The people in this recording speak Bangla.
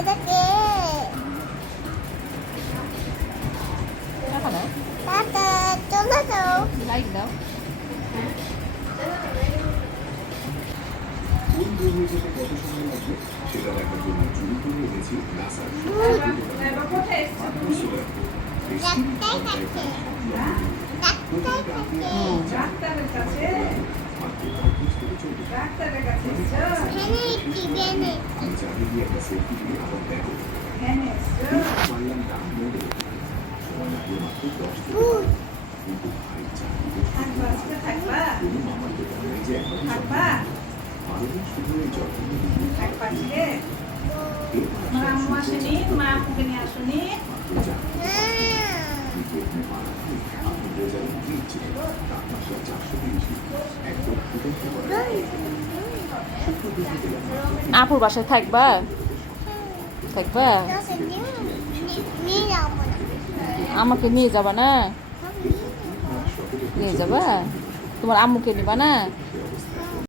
এটা কে? টাকা দাও, টাটা, চলে যাও। লাইক দাও। কোন গ্রহে যেতে কত সময় লাগবে সেটা দেখার জন্য চুরি করে এনেছি নাসার ডাক্তার কাছে। ডাক্তার কাছে। ডাক্তারের কাছে মাত্র 35 থেকে 40 ডাক্তারের কাছে এসছো? ভেনে কি ভেনে? আমি জানি দিয়ে একটা সেলফি দিয়ে আমার দেখো হ্যাঁ এসছো? পারলাম দাম নেবে সময় লাগবে মাত্র 10 থেকে ভূত। 12। কিন্তু ভাই চাকরিতে থাকবা আজকে থাকবা? কোনো মামার দোকানে নেই যে একবারই থাকবা? পারবেন শুধু এই যত্ন থাকবা আজকে? আমার আম্মু আসেনি, মা আপুকে নিয়ে আসুনি? মাত্র চাকরি আপনি মারা আপনি রেজাল্ট দিচ্ছিলেন তার মাত্র 430 একদম ফুটে করা আপুর বাসায় থাকবা? থাকবা? নিয়ে যাবো না। আমাকে নিয়ে যাবা না? নিয়ে যাবা? তোমার আম্মুকে নিবা না?